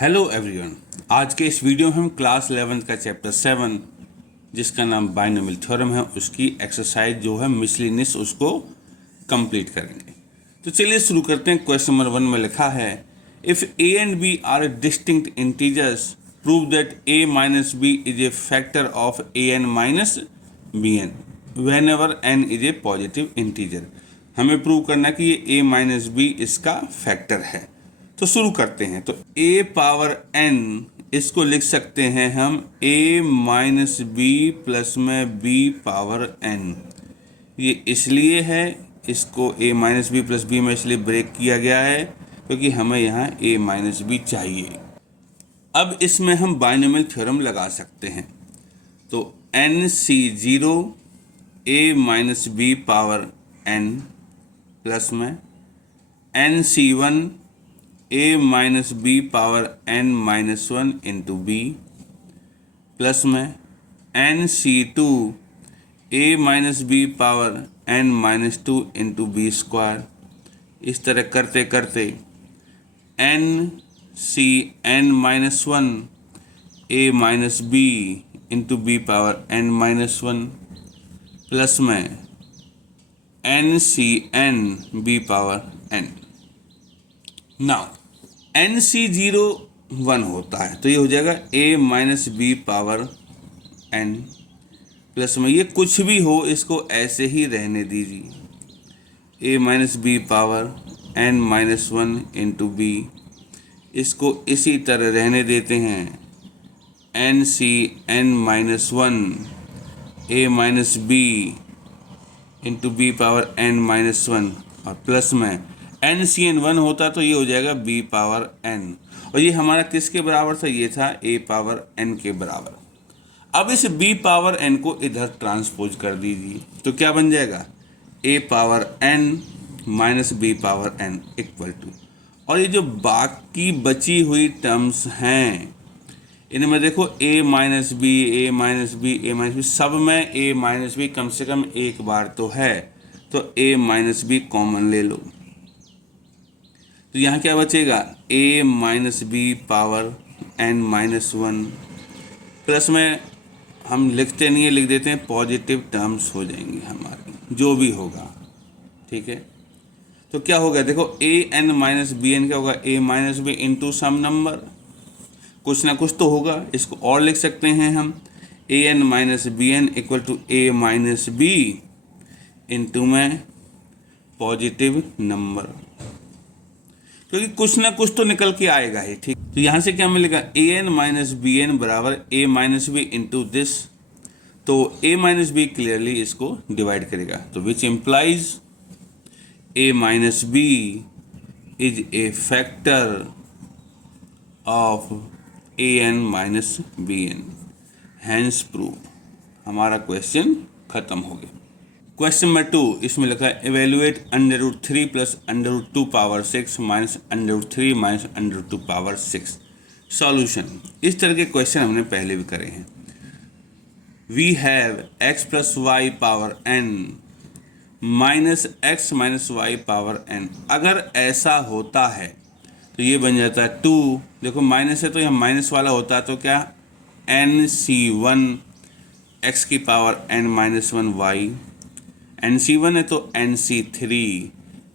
Hello everyone. आज के इस वीडियो में हम क्लास 11 का चैप्टर 7 जिसका नाम बाइनोमियल थ्योरम है उसकी एक्सरसाइज जो है मिसलिनियस उसको कंप्लीट करेंगे। तो चलिए शुरू करते हैं। क्वेश्चन नंबर 1 में लिखा है if A and B are distinct integers prove that A minus B is a factor of A N minus B N whenever N is a positive integer. हमें प्रूव करना कि ये A minus B इसका factor है। तो शुरू करते हैं। तो a पावर n इसको लिख सकते हैं हम a माइनस बी प्लस में b पावर n। ये इसलिए है, इसको a minus B plus B में इसलिए ब्रेक किया गया है क्योंकि हमें यहाँ a माइनस बी चाहिए। अब इसमें हम बाइनोमियल थ्योरम लगा सकते हैं। तो NC0 a minus B power n plus में NC1 a minus B power n minus 1 into B plus में NC2 a minus B power n minus 2 into B square. इस तरह करते करते NCn minus 1 a minus B into B power n minus 1 plus में NCn B power n। Now NC0 1 होता है तो ये हो जाएगा a minus B power n plus में ये कुछ भी हो इसको ऐसे ही रहने दीजिए a minus B power n minus 1 into B. इसको इसी तरह रहने देते हैं NCn minus 1 a minus B into B power n minus 1 और प्लस में NCn 1 होता तो ये हो जाएगा b पावर n और ये हमारा किसके बराबर था, ये था a पावर n के बराबर। अब इस b पावर n को इधर ट्रांसपोज कर दीजिए तो क्या बन जाएगा a power n minus b power n equal to, और ये जो बाकी बची हुई टर्म्स हैं इनमें देखो a minus B A minus B A minus B सब में a माइनस बी कम से कम एक बार तो है तो a माइनस बी कॉमन ले लो। तो यहाँ क्या बचेगा a minus B power n minus 1 plus में हम लिखते नहीं है, लिख देते हैं पॉजिटिव टर्म्स हो जाएंगी हमारी जो भी होगा, ठीक है। तो क्या होगा देखो a n minus B N क्या होगा a minus B into some number, कुछ ना कुछ तो होगा। इसको और लिख सकते हैं हम a n minus B N equal to a minus B into में पॉजिटिव नंबर, क्योंकि कुछ ना कुछ तो निकल के आएगा ही, ठीक। तो यहाँ से क्या मिलेगा a n minus B N बराबर a minus B into this. तो a माइनस बी क्लियरली इसको डिवाइड करेगा तो which implies a minus B is a factor of a n minus B N, hence prove. हमारा question खत्म हो गया। Question number 2 इसमें लिखा है evaluate under root 3 plus under root 2 power 6 minus under root 3 minus under root 2 power 6। Solution, इस तरह के क्वेश्चन हमने पहले भी करे हैं। We have x plus Y power n minus X minus Y power n। अगर ऐसा होता है तो ये बन जाता है 2, देखो माइनस है तो यहाँ माइनस वाला होता है तो क्या NC1 x की power n minus 1 y, NC1 है तो NC3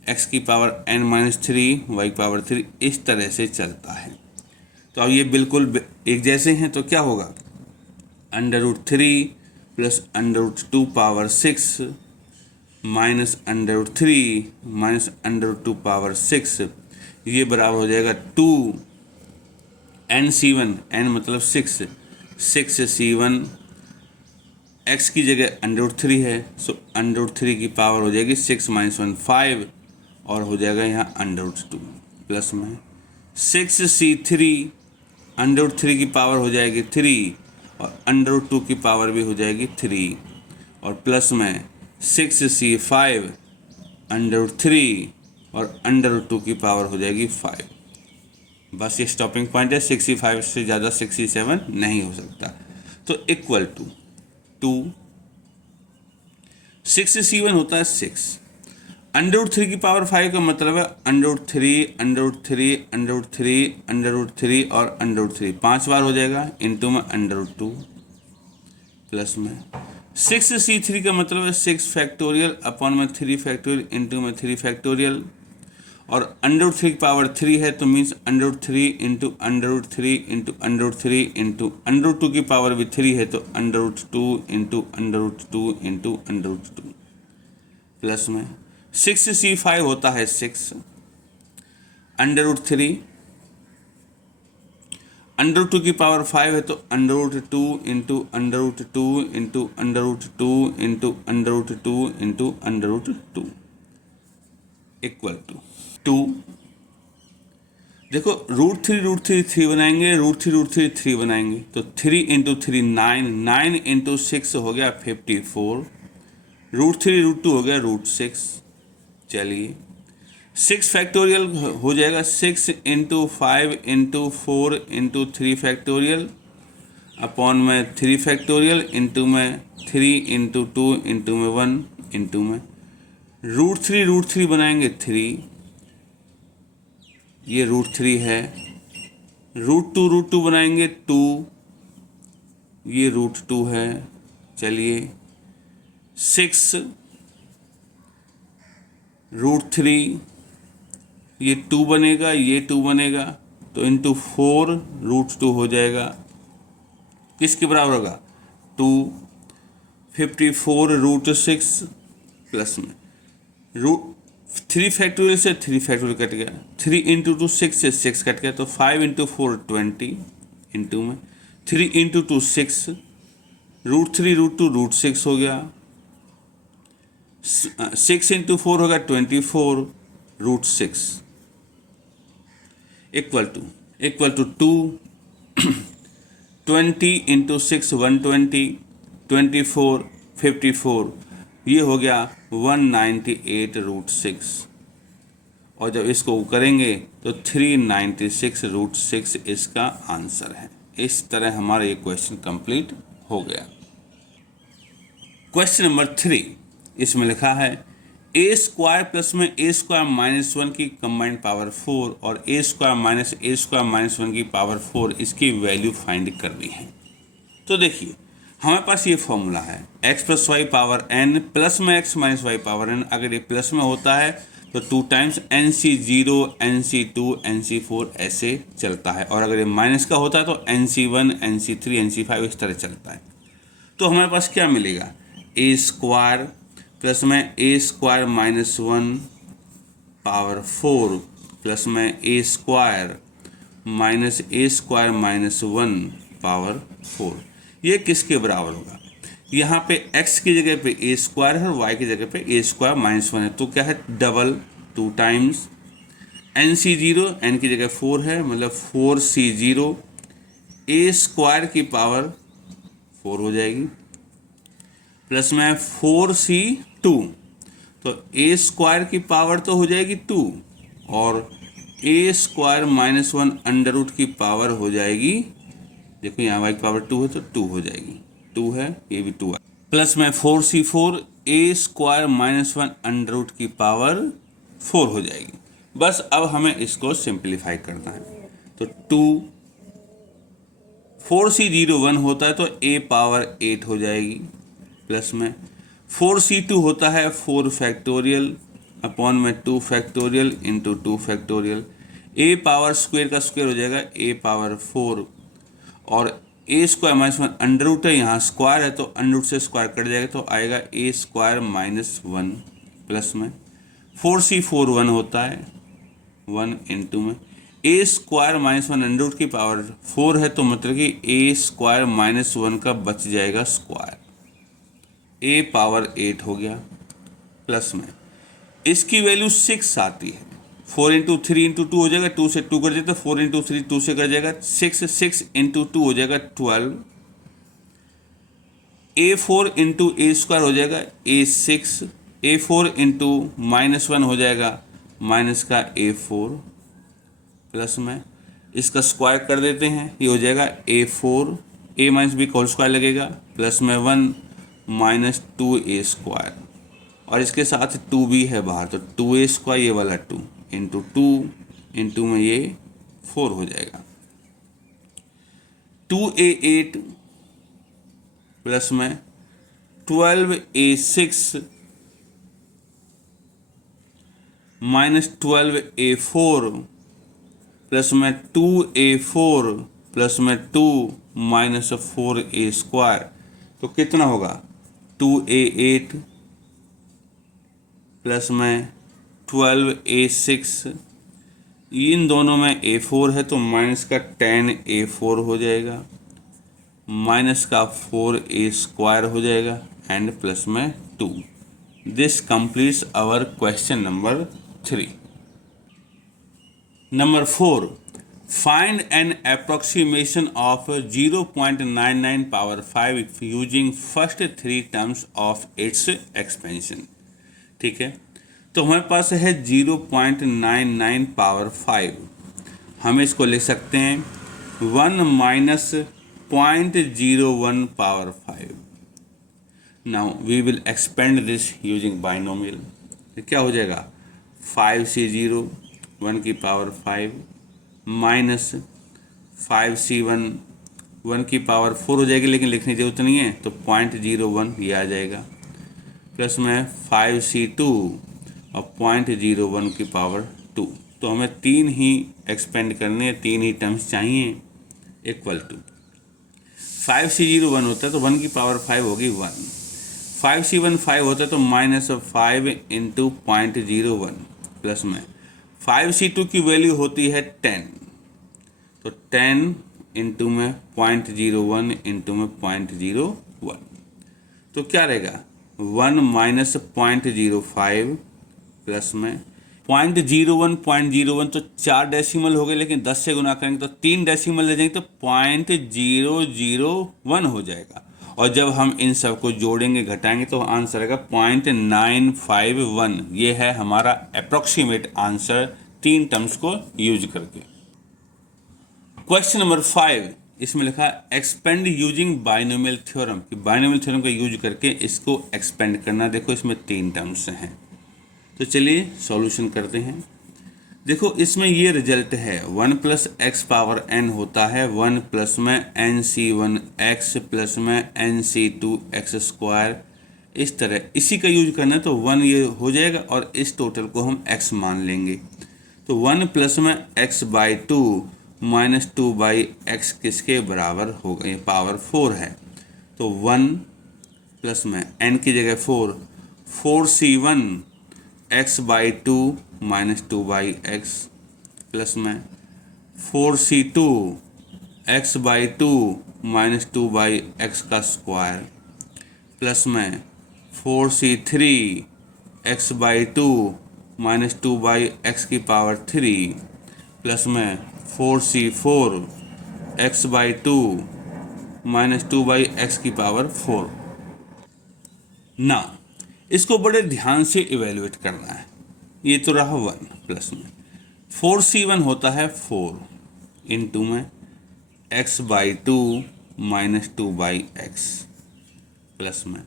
x की power n minus 3 y power 3, इस तरह से चलता है। तो अब ये बिल्कुल एक जैसे हैं तो क्या होगा under root 3 plus under root 2 power 6 minus under root 3 minus under root 2 power 6, ये बराबर हो जाएगा 2 NC1 n मतलब 6C1 x की जगह अंडर रूट 3 है सो अंडर रूट 3 की पावर हो जाएगी 6 माइनस 1 5 और हो जाएगा यहाँ अंडर रूट 2 प्लस में 6C3 अंडर रूट 3 की पावर हो जाएगी 3 और अंडर रूट 2 की पावर भी हो जाएगी 3 और प्लस में 6C5 अंडर रूट 3 और अंडर रूट 2 की पावर हो जाएगी 5। बस ये स्टॉपिंग पॉइंट है, 6C5 से ज़्यादा 6C7 नहीं हो सकता। तो इक्वल टू 6C1 होता है 6। अंडर रूट 3 की पावर 5 का मतलब है under root 3, under root 3, under root 3, under root 3 और अंडर रूट 3 5 बार हो जाएगा, इंटू में अंडर रूट 2 प्लस में 6c3 का मतलब है 6 फैक्टोरियल अपॉन में 3 फैक्टोरियल इंटू में 3 फैक्टोरियल, और अंडर रूट 3 की पावर 3 है तो means under root 3 into under root 3 into under root 3 into under root 2 की पावर भी 3 है तो under root 2 into under root 2 into under root 2 plus में 6c5 होता है 6 अंडर रूट 3, अंडर रूट 2 की पावर 5 है तो under root 2 into under root 2 into under root 2 into under root 2 into under root 2 equal to 2। देखो root three 3 बनाएंगे, root three 3 बनाएंगे तो 3 इंटू 3 9, 9 इंटू 6 हो गया 54, रूट 2 हो गया रूट 6। चलिए 6 फैक्टोरियल हो जाएगा 6 into 5 into 4 into 3 factorial upon में 3 फैक्टोरियल इंटू में 3 इंटू 2 इंटू में 1 इंटू में रूट थ्री बनाएंगे 3, ये रूट 3 है, रूट टू बनाएंगे 2, ये रूट 2 है। चलिए 6 रूट 3 ये 2 बनेगा, ये 2 बनेगा तो इंटू 4 रूट 2 हो जाएगा, किसके बराबर होगा 2, 54 रूट 6 प्लस में रूट 3 फैक्टोरियल से 3 फैक्टोरियल कट गया, 3 इंटू 2 6 से 6 कट गया तो 5 इंटू 4 20 इंटू में 3 इंटू 2 6, रूट 2 रूट 6 हो गया, 6 इंटू 4 होगा 24 रूट 6 इक्वल टू 2, 20 इंटू 6 120, 24 54 ये हो गया 198 रूट 6, और जब इसको करेंगे तो 396 रूट 6 इसका आंसर है। इस तरह हमारा ये क्वेश्चन कंप्लीट हो गया। क्वेश्चन नंबर 3 इसमें लिखा है ए स्क्वायर प्लस में ए स्क्वायर माइनस 1 की कंबाइंड पावर 4 और ए स्क्वायर माइनस 1 की पावर 4 इसकी वैल्यू फाइंड करनी है। तो देखिए हमारे पास ये फॉर्मूला है x plus Y power n plus में x minus Y power n, अगर ये प्लस में होता है तो 2 टाइम्स NC0 NC2 NC4 ऐसे चलता है, और अगर ये माइनस का होता है तो NC1 NC3 NC5 इस तरह चलता है। तो हमारे पास क्या मिलेगा ए स्क्वायर प्लस में ए स्क्वायर माइनस 1 पावर 4 प्लस में ए स्क्वायर माइनस 1 पावर 4, ये किसके बराबर होगा? यहाँ पे x की जगह पे ए स्क्वायर है और y की जगह पे ए स्क्वायर माइनस 1 है, तो क्या है डबल 2 टाइम्स NC0 n की जगह 4 है मतलब 4C0 ए स्क्वायर की पावर 4 हो जाएगी प्लस में 4C2, तो ए स्क्वायर की पावर तो हो जाएगी 2 और ए स्क्वायर माइनस 1 अंडर रूट की पावर हो जाएगी, देखो यहाँ y की पावर 2 है तो 2 हो जाएगी, 2 है ये भी 2 है, प्लस में 4C4 ए स्क्वायर माइनस 1 अंडर रूट की पावर 4 हो जाएगी। बस अब हमें इसको सिंप्लीफाई करना है तो 2 4C0 1 होता है तो a पावर 8 हो जाएगी, प्लस में 4C2 होता है 4 फैक्टोरियल अपॉन में 2 factorial into 2 factorial, a power square का स्क्वायर हो जाएगा a पावर 4 और ए स्क्वायर माइनस 1 अंडर रूट है, यहाँ स्क्वायर है तो अंडर रूट से स्क्वायर कट जाएगा तो आएगा ए स्क्वायर माइनस 1 प्लस में 4C4 1 होता है 1 इंटू में ए स्क्वायर माइनस 1 अंडर रूट की पावर 4 है तो मतलब कि ए स्क्वायर माइनस 1 का बच जाएगा स्क्वायर, ए पावर 8 हो गया, प्लस में इसकी वैल्यू 6 आती है, 4 इंटू 3 इंटू 2 हो जाएगा, 2 से 2 कर जाएगा, 4 इंटू 3 2 से कर जाएगा, 6 इंटू 2 हो जाएगा 12, A4 इंटू ए स्क्वायर हो जाएगा A6, A4 इंटू माइनस 1 हो जाएगा माइनस का A4, प्लस में इसका स्क्वायर कर देते हैं, ये हो जाएगा A4 A माइनस बी का होल स्क्वायर लगेगा प्लस में 1 माइनस 2A स्क्वायर और इसके साथ 2 भी है बाहर, तो 2a² ये वाला 2 इंटू 2 में ये 4 हो जाएगा। 2a8 प्लस में 12a6 माइनस 12a4 प्लस में 2a4 प्लस में 2 माइनस 4a², तो कितना होगा 2a8 प्लस में 12a6, इन दोनों में a4 है तो माइनस का 10a4 हो जाएगा, माइनस का 4a² हो जाएगा एंड प्लस में 2। This completes our question number 3। Number 4, find an approximation of 0.99 power 5 using first 3 terms of its expansion. ठीक है, तो हमारे पास है 0.99 पावर 5, हम इसको लिख सकते हैं 1 minus 0.01 power 5। Now we will expand this using binomial. क्या हो जाएगा 5c0 1 की पावर 5 माइनस 5c1 1 की पावर 4 हो जाएगी, लेकिन लिखने की जरूरत नहीं है, तो 0.01 ये आ जाएगा, प्लस में 5c2 और 0.01 की पावर 2। तो हमें 3 ही एक्सपेंड करने हैं, 3 ही टर्म्स चाहिए, इक्वल टू 5c0 1 होता है तो 1 की पावर 5 होगी 1, 5c1 5 होता है तो माइनस 5 इंटू 0.01 प्लस में 5c2 की वैल्यू होती है 10, तो 10 इंटू में 0.01 इंटू में 0.01, तो क्या रहेगा 1 माइनस 0.05 प्लस में 0.01 तो 4 डेसिमल हो गए, लेकिन 10 से गुना करेंगे तो 3 डेसिमल ले जाएंगे तो 0.001 हो जाएगा। और जब हम इन सब को जोड़ेंगे घटाएंगे तो आंसर आएगा 0.951। ये है हमारा अप्रोक्सीमेट आंसर 3 टर्म्स को यूज करके। क्वेश्चन नंबर 5, इसमें लिखा एक्सपेंड यूजिंग बाइनोमियल थ्योरम, कि बाइनोमियल थ्योरम का यूज करके इसको एक्सपेंड करना। देखो इसमें 3 टर्म्स हैं, तो चलिए सॉल्यूशन करते हैं। देखो इसमें ये रिजल्ट है 1 प्लस एक्स पावर n होता है 1 प्लस में nc1x प्लस में nc2x²। इस तरह इसी का यूज करना है, तो 1 ये हो जाएगा और इस टोटल को हम x मान लेंगे। तो 1 प्लस में x/2 माइनस 2/x किसके बराबर होगा, ये पावर 4 है, तो 1 प्लस में n की जगह 4c1 x/2 minus 2/x plus में 4c2 x/2 माइनस 2/x का स्क्वायर प्लस में 4c3 x/2 माइनस 2/x की पावर 3 प्लस में 4c4 x/2 माइनस 2/x की पावर 4। ना इसको बड़े ध्यान से इवेल्युएट करना है। ये तो रहा 1 प्लस में 4c1 होता है 4 इंटू में x/2 माइनस 2/x प्लस में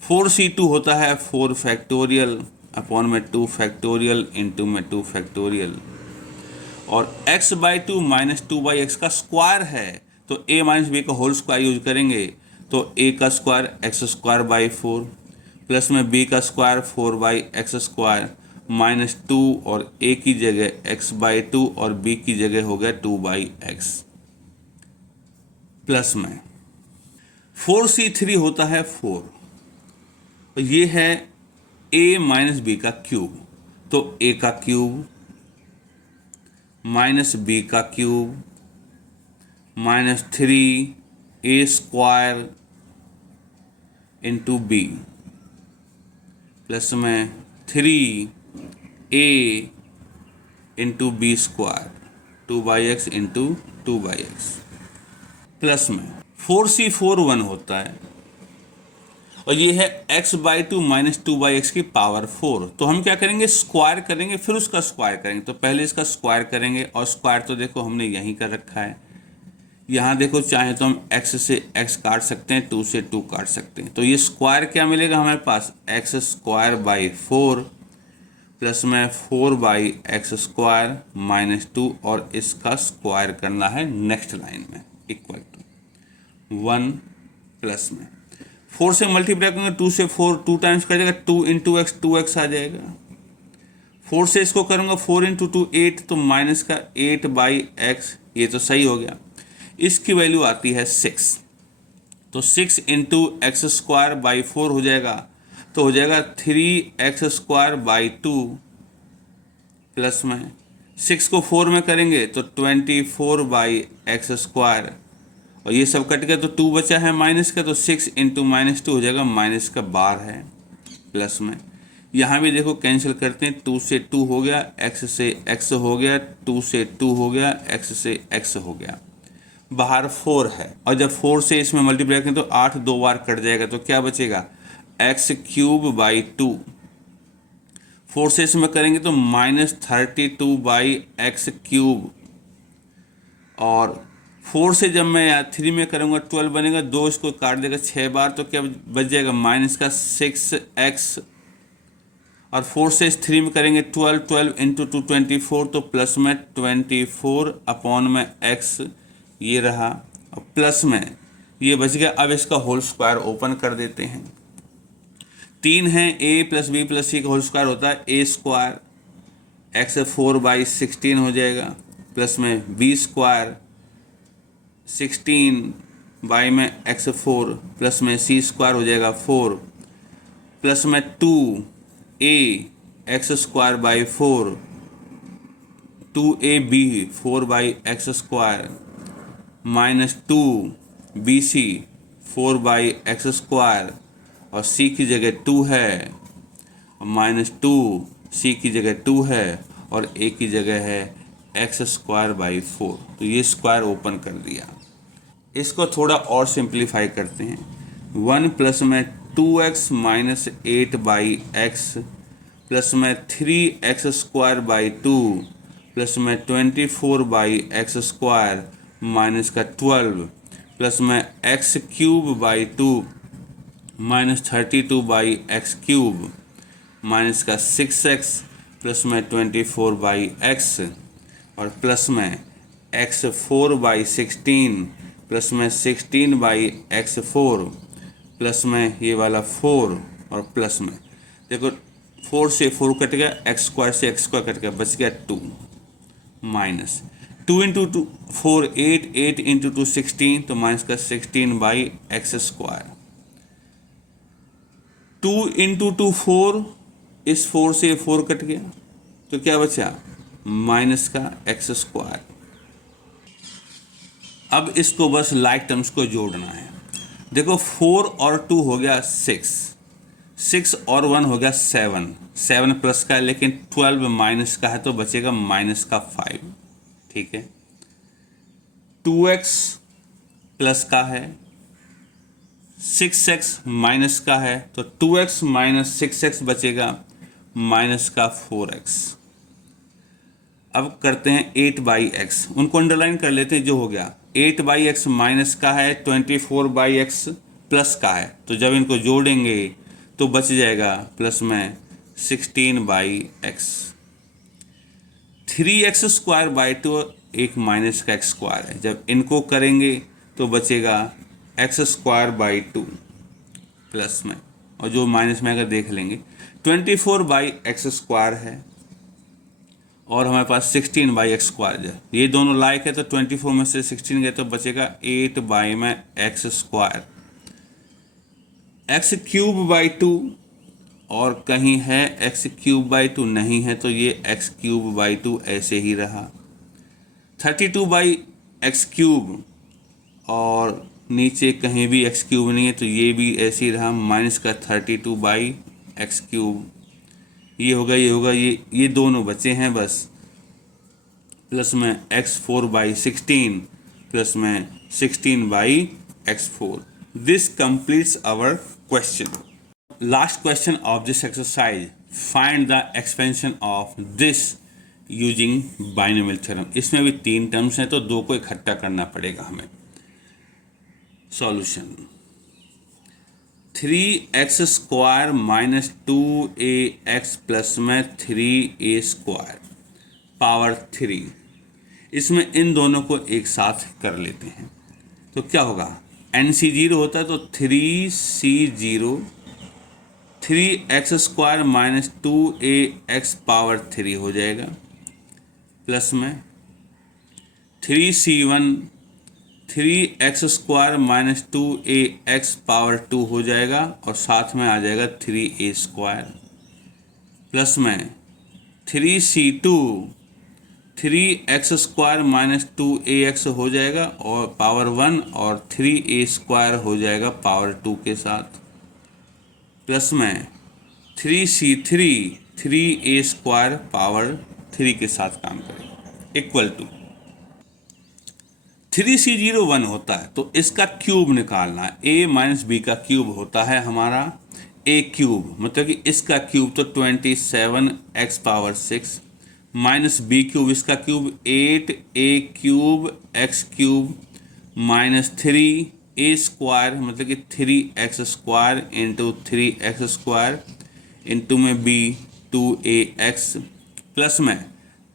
4c2 होता है 4 फैक्टोरियल अपॉन में 2 फैक्टोरियल इंटू में 2 फैक्टोरियल, और x/2 माइनस 2/x का स्क्वायर है तो a माइनस b का होल स्क्वायर यूज करेंगे, तो a का स्क्वायर x² प्लस में b का स्क्वायर 4/x² माइनस 2 और a की जगह x/2 और b की जगह हो गया 2/x प्लस में 4c3 होता है 4, तो ये है a माइनस b का क्यूब, तो a का क्यूब माइनस b का cube minus 3a² into b plus में 3a into b² 2/x into 2/x plus में 4c4 1 होता है, और ये है x/2 माइनस 2/x की पावर 4। तो हम क्या करेंगे स्क्वायर करेंगे फिर उसका स्क्वायर करेंगे, तो पहले इसका स्क्वायर करेंगे, और स्क्वायर तो देखो हमने यहीं कर रखा है, यहाँ देखो चाहे तो हम x से x काट सकते हैं, 2 से 2 काट सकते हैं, तो ये स्क्वायर क्या मिलेगा हमारे पास, एक्स स्क्वायर बाई 4 प्लस में 4 बाई एक्स स्क्वायर माइनस 2, और इसका स्क्वायर करना है नेक्स्ट लाइन में, इक्वल टू 1 प्लस में 4 से मल्टीप्लाई करेंगे, 2 से 4 2 टाइम्स कर जाएगा, 2 इंटू एक्स 2x आ जाएगा। 4 से इसको करूँगा 4 इंटू 2 8, तो माइनस का 8 बाई एक्स, ये तो सही हो गया। इसकी वैल्यू आती है 6, तो 6 इंटू एक्स स्क्वायर बाई 4 हो जाएगा, तो हो जाएगा 3x स्क्वायर बाई 2 प्लस में 6 को 4 में करेंगे तो 24 बाई एक्स स्क्वायर, और ये सब कट गया तो 2 बचा है माइनस का, तो 6 इंटू -2 हो जाएगा, माइनस का बार है प्लस में। यहाँ भी देखो कैंसिल करते हैं, 2 से 2 हो गया, x से x हो गया, 2 से 2 हो गया, x से x हो गया, बाहर 4 है, और जब 4 से इसमें मल्टीप्लाई करें तो 8 2 बार कट जाएगा, तो क्या बचेगा, एक्स क्यूब बाई 2। 4 से इसमें करेंगे तो -32 बाई एक्स क्यूब, और 4 से जब मैं यहाँ 3 में करूँगा 12 बनेगा, 2 इसको काट देगा 6 बार, तो क्या बच जाएगा, माइनस का 6x, और 4 से इस 3 में करेंगे 12 इंटू 2 24, तो प्लस में 24 अपॉन में x, ये रहा, और प्लस में ये बच गया। अब इसका होल स्क्वायर ओपन कर देते हैं, 3 है, a प्लस बी प्लस सी का होल स्क्वायर होता है a स्क्वायर, एक्स 4 बाई 16 हो जाएगा, प्लस में b स्क्वायर 16 बाई में एक्स 4 प्लस में c स्क्वायर हो जाएगा 4, प्लस में 2a x square by 4, 2ab 4 by x square minus 2bc 4 by x square, और c की जगह 2 है, और माइनस 2c की जगह 2 है, और a की जगह है एक्स स्क्वायर बाई 4, तो ये स्क्वायर ओपन कर दिया। इसको थोड़ा और सिंप्लीफाई करते हैं, 1 प्लस में 2x minus 8 by x plus में 3x स्क्वायर बाई 2 प्लस में 24 बाई एक्स स्क्वायर माइनस का 12 प्लस में x cube by 2 minus 32 by x cube minus का 6x प्लस में 24 बाई एक्स, और प्लस में x 4 बाई 16 प्लस में 16 बाई x 4 प्लस में ये वाला 4, और प्लस में देखो 4 से 4 कट गया, एक्स स्क्वायर से एक्स स्क्वायर कट गया, बच गया 2, माइनस 2 इंटू 2 4 8, 8 इंटू 2 16, तो माइनस का 16 बाई एक्स स्क्वायर, 2 इंटू 2 4, इस 4 से 4 कट गया, तो क्या बचा, माइनस का एक्स स्क्वायर। अब इसको बस लाइक टर्म्स को जोड़ना है, देखो 4 और 2 हो गया 6, 6 और 1 हो गया 7, 7 प्लस का है लेकिन 12 माइनस का है, तो बचेगा माइनस का 5, ठीक है। 2x प्लस का है, 6x माइनस का है, तो 2x माइनस 6x बचेगा, माइनस का 4x। अब करते हैं 8 बाई एक्स, उनको अंडरलाइन कर लेते हैं, जो हो गया 8 बाई एक्स माइनस का है, 24 बाई एक्स प्लस का है, तो जब इनको जोड़ेंगे तो बच जाएगा प्लस में 16 by x, 3x square by 2 एक माइनस का एक्स स्क्वायर है, जब इनको करेंगे तो बचेगा एक्स स्क्वायर बाई 2 प्लस में, और जो माइनस में अगर देख लेंगे 24 बाई एक्स स्क्वायर है, और हमारे पास 16 बाई एक्स स्क्वायर है, ये दोनों लाइक है, तो 24 में से 16 गए तो बचेगा 8 बाई में x square, x cube by 2, और कहीं है एक्स क्यूब बाई 2 नहीं है, तो ये एक्स क्यूब बाई 2 ऐसे ही रहा, 32 बाई एक्स क्यूब, और नीचे कहीं भी एक्स क्यूब नहीं है, तो ये भी ऐसे ही रहा, माइनस का 32 बाई एक्स क्यूब, ये होगा ये होगा, ये दोनों बचे हैं बस, प्लस में x4 बाई 16 प्लस में 16 by x4। This completes our question. Last question of this exercise, find the expansion of this using binomial theorem. इसमें भी 3 टर्म्स हैं तो 2 को इकट्ठा करना पड़ेगा हमें। Solution 3x² minus 2ax plus में 3a² पावर 3। इसमें इन दोनों को एक साथ कर लेते हैं तो क्या होगा, NC0 होता है तो 3C0 3x² minus 2ax power 3 हो जाएगा, प्लस में 3C1 3x² minus 2ax power 2 हो जाएगा और साथ में आ जाएगा 3a², प्लस में 3C2 3x² माइनस 2ax हो जाएगा और पावर 1 और 3a² हो जाएगा पावर 2 के साथ, प्लस में 3C3 3a² पावर 3 के साथ काम करेगा, इक्वल टू 3C0 1 होता है तो इसका क्यूब निकालना है। a माइनस बी का क्यूब होता है हमारा a क्यूब, मतलब कि इसका क्यूब तो 27x power 6 minus B cube, इसका cube 8a cube x cube minus 3a² मतलब कि 3x² इंटू 3x² इंटू में b 2ax प्लस में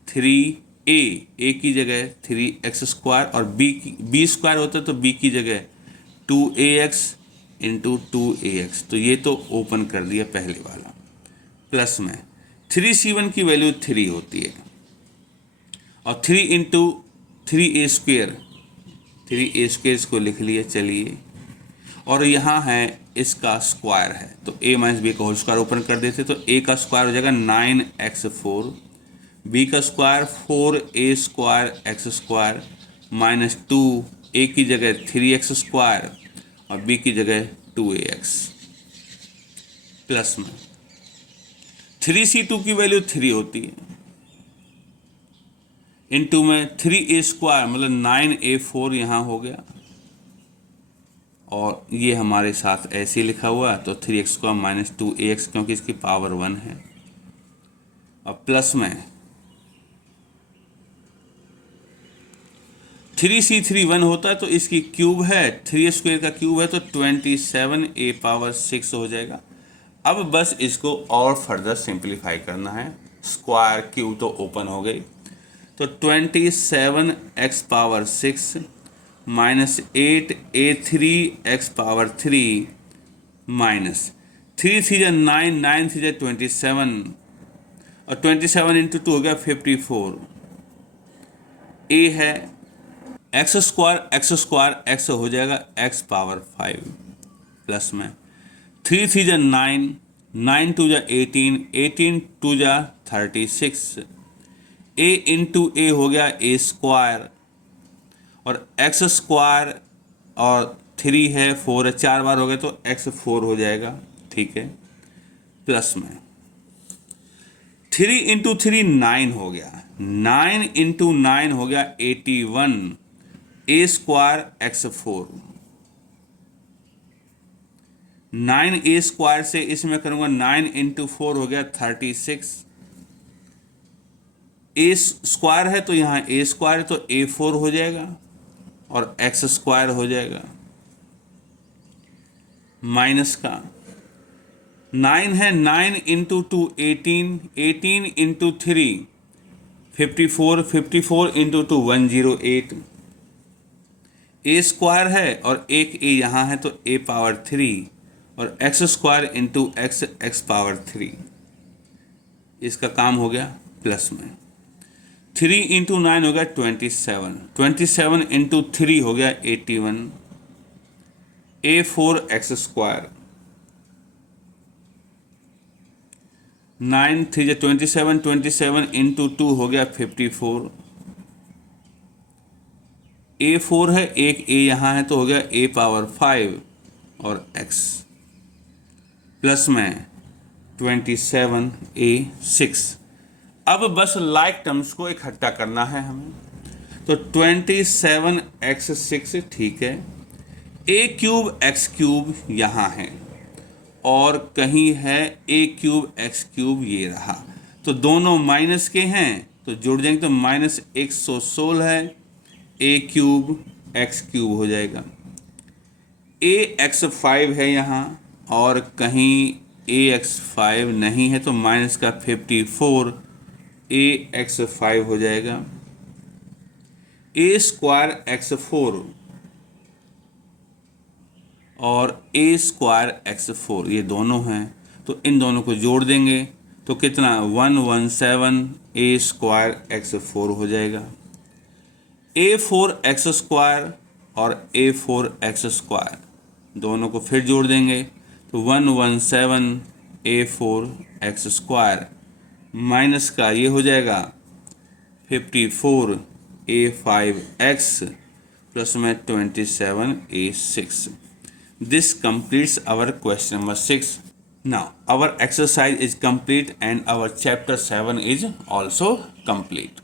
3a की जगह 3x² और b² होता तो b की जगह 2ax इंटू 2ax। तो ये तो ओपन कर दिया पहले वाला, प्लस में 3C1 की वैल्यू 3 होती है और 3 इंटू 3a², 3a² इसको लिख लिए चलिए, और यहाँ है इसका स्क्वायर है तो a माइनस बी का होल स्क्वायर ओपन कर देते तो a का स्क्वायर हो जाएगा 9x4, b का square 4a² x² minus 2 a की जगह 3x² और b की जगह 2ax, प्लस में 3C2 की वैल्यू 3 होती है इंटू में 3a² मतलब 9a4 यहाँ हो गया और ये हमारे साथ ऐसे लिखा हुआ तो 3x² माइनस 2ax क्योंकि इसकी पावर 1 है, और प्लस में 3C3 1 होता है तो इसकी क्यूब है, 3a² का क्यूब है तो 27a पावर 6 हो जाएगा। अब बस इसको और फर्दर सिंप्लीफाई करना है, स्क्वायर क्यूब तो ओपन हो गई तो 27x power 6 minus 8a3 x power 3 minus 3 3 जा 9 9 3 जा 27 और 27 इंटू 2 हो गया 54। a है x² हो जाएगा x पावर 5 प्लस में 3 3 जा 9 9 2 जा 18 18 2 जा 36 a इंटू a हो गया a² और x² और 3 है 4 है 4 बार हो गया तो x4 हो जाएगा, ठीक है, प्लस में 3 इंटू 3 9 हो गया, 9 इंटू 9 हो गया 81 a² x4, 9a² से इसमें करूँगा 9 इंटू 4 हो गया 36, a² है तो यहाँ a² है तो a4 हो जाएगा और x² हो जाएगा, माइनस का 9 है 9 इंटू 2 18 18 इंटू 3 54 54 इंटू 2 108, a² है और एक a यहाँ है तो a पावर 3 और x² इंटू x पावर 3, इसका काम हो गया, प्लस में 3 इंटू 9 हो गया 27 27 इंटू 3 हो गया 81 a4 x² 9 3 जा 27 27 इंटू 2 हो गया 54, a4 है एक a यहाँ है तो हो गया a पावर 5 और x, प्लस में 27a6। अब बस लाइक टर्म्स को इकट्ठा करना है हमें तो 27x6, ठीक है, a क्यूब x क्यूब यहाँ है और कहीं है a क्यूब x क्यूब, ये रहा तो दोनों माइनस के हैं तो जोड़ देंगे तो माइनस 116 है, ए क्यूब एक्स क्यूब हो जाएगा। ए एक्स 5 है यहाँ और कहीं ए एक्स 5 नहीं है तो माइनस का 54 ए एक्स 5 हो जाएगा। ए स्क्वायर एक्स 4 और ए स्क्वायर एक्स 4 ये दोनों हैं, तो इन दोनों को जोड़ देंगे तो कितना 117 ए स्क्वायर एक्स 4 हो जाएगा। ए 4 एक्स स्क्वायर और ए 4 एक्स स्क्वायर दोनों को फिर जोड़ देंगे तो 117 ए 4 एक्स स्क्वायर माइनस का ये हो जाएगा 54 ए 5 एक्स प्लस में 27 ए 6। This completes our question number 6. Now our exercise is complete and our chapter 7 is also complete.